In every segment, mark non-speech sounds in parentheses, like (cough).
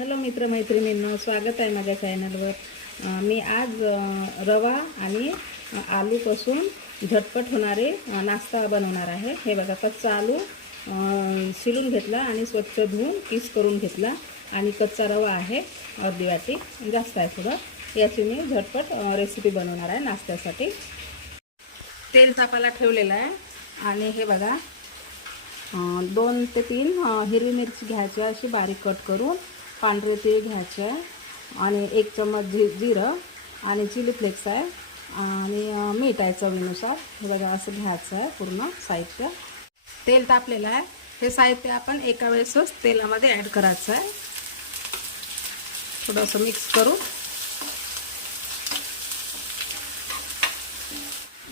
Hello मित्रमैत्रिणींना स्वागत आहे माझ्या चॅनलवर मी आज रवा आणि आलूपासून झटपट होणारे नाश्ता बनवणार आहे. हे बघा कच्चा आलू शिलून घेतला आणि स्वच्छ धुवून किस करून घेतला. आणि कच्चा रवा आहे अर्धी वाटी. जास्त आहे थोडं. याची मी झटपट रेसिपी बनवणार आहे नाश्त्यासाठी. तेल तापाला ठेवलेलं आहे. आणि हे बघा दोन ते तीन हिरवी मिरची घ्यायची अशी बारीक कट करून. पांढरे ते घ्यायचे आहे आणि एक चम्मच जि जिरं आणि चिली फ्लेक्स आहे आणि मीठ आहे चवीनुसार. हे बघा असं घ्यायचं आहे पूर्ण साहित्य. तेल तापलेलं आहे. हे साहित्य आपण एका वेळेसच तेलामध्ये ॲड करायचं आहे. थोडंसं मिक्स करू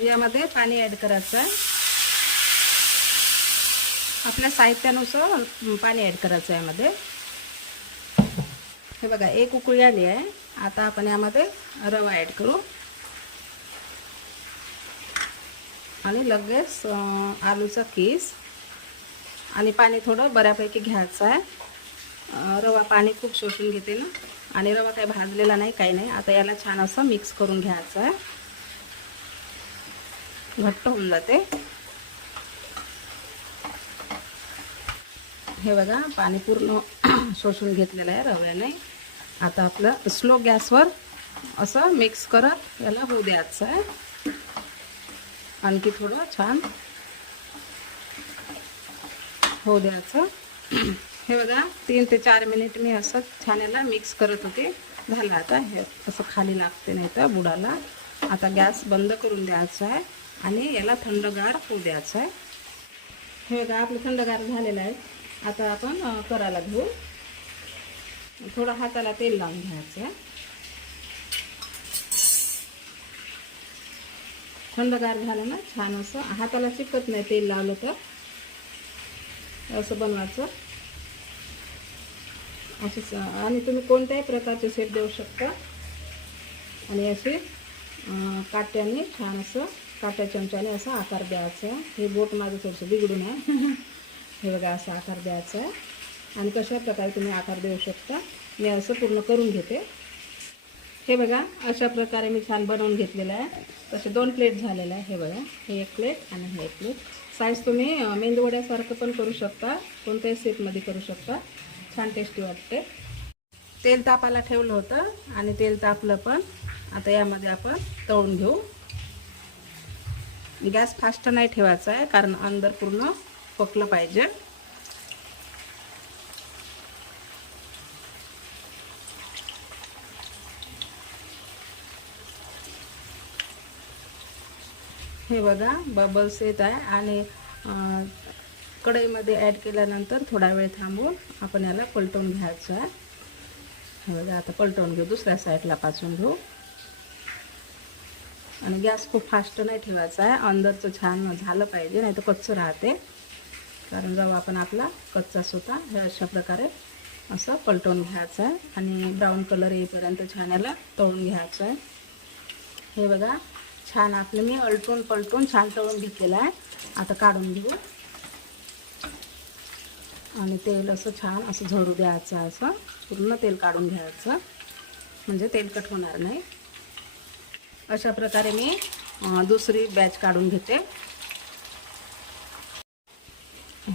यामध्ये पाणी ॲड करायचं आहे. आपल्या साहित्यानुसार पाणी ॲड करायचं आहे यामध्ये. हे बघा एक उकळी आली आहे. आता आपण यामध्ये रवा ॲड करू. आणि लगेच आलूचा किस. आणि पाणी थोडं बऱ्यापैकी घ्यायचं आहे. रवा पाणी खूप शोषून घेते ना. आणि रवा काही भाजलेला नाही काही नाही. आता याला छान असं मिक्स करून घ्यायचं आहे. घट्ट होऊन जाते. हे बघा पाणी पूर्ण (clears throat) शोषून घेतलेलं आहे रव्याने. आता आपलं स्लो गॅसवर असं मिक्स करत याला होऊ द्यायचं आहे. आणखी थोडं छान होऊ द्यायचं. (clears throat) हे बघा तीन ते चार मिनिट मी असं छान याला मिक्स करत होते. झालं आता हे असं खाली लागते नाही तर बुडाला. आता गॅस बंद करून द्यायचा आहे आणि याला थंडगार होऊ द्यायचं आहे. हे बघा आपलं थंडगार झालेलं आहे. आता आपण करायला घेऊ. थोडं हाताला तेल लावून घ्यायचं आहे. थंडगार झालं ना छान असं. हाताला चिकत नाही तेल लावलं तर. असं बनवायचं. असंच आणि तुम्ही कोणत्याही प्रकारचे शेप देऊ शकता. आणि असे काट्याने छान असं काट्या चमच्याने असा आकार द्यायचा. हे बोट माझं थोडंसं बिघडून आहे. (laughs) हे बघा असा आकार द्यायचा आहे. आणि कशा प्रकारे तुम्ही आकार देऊ शकता मी असं पूर्ण करून घेते. हे बघा अशा प्रकारे मी छान बनवून घेतलेलं आहे. तसे दोन प्लेट झालेलं आहे. हे बघा हे एक प्लेट आणि हे एक प्लेट. साईज तुम्ही मेंदूवड्यासारखं पण करू शकता. कोणत्याही सेपमध्ये करू शकता. छान टेस्टी वाटते. तेल तापाला ठेवलं होतं आणि तेल तापलं पण. आता यामध्ये आपण तळून घेऊ. गॅस फास्ट नाही ठेवायचा आहे कारण अंदर पूर्ण पकलं पाहिजे. हे बघा बबल्स येत आहे आणि कढईमध्ये ॲड केल्यानंतर थोडा वेळ थांबून आपण याला पलटवून घ्यायचं आहे. हे बघा आता पलटवून घेऊ दुसऱ्या साईडला पाचून घेऊ. आणि गॅस खूप फास्ट नाही ठेवायचा आहे. अंदरचं छान झालं पाहिजे नाही तर कच्चं राहते. कारण रवा आपण आपला कच्चाच होता हे अशा प्रकारे असं पलटवून घ्यायचं आहे. आणि ब्राऊन कलर येईपर्यंत छान याला तळून घ्यायचं आहे. हे बघा छान आपलं मी अलटून पलटून छान तळून घेतलेलं आहे. आता काढून घेऊ. आणि तेल असं छान असं झडू द्यायचं असं. पूर्ण तेल काढून घ्यायचं. म्हणजे तेलकट होणार नाही. अशा प्रकारे मी दुसरी बॅच काढून घेते.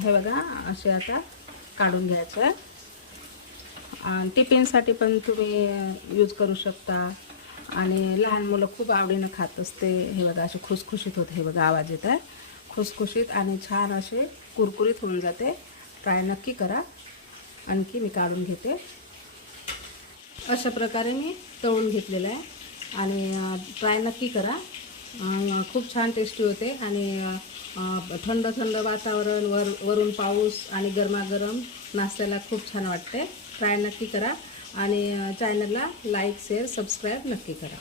हे बघा असे आता काढून घ्यायचं. आहे आणि टिफिनसाठी पण तुम्ही यूज करू शकता. आणि लहान मुलं खूप आवडीनं खात असते. हे बघा असे खुसखुशीत होते. हे बघा आवाज येत आहे. खुसखुशीत आणि छान असे कुरकुरीत होऊन जाते. ट्राय नक्की करा. आणखी मी काढून घेते. अशा प्रकारे मी तळून घेतलेलं आहे. आणि ट्राय नक्की करा. खूप छान टेस्टी होते. आणि थंड थंड वातावरण वर वरून पाऊस आणि गरमागरम नाश्त्याला खूप छान वाटते. ट्राय नक्की करा आणि चॅनलला लाईक शेअर सबस्क्राईब नक्की करा.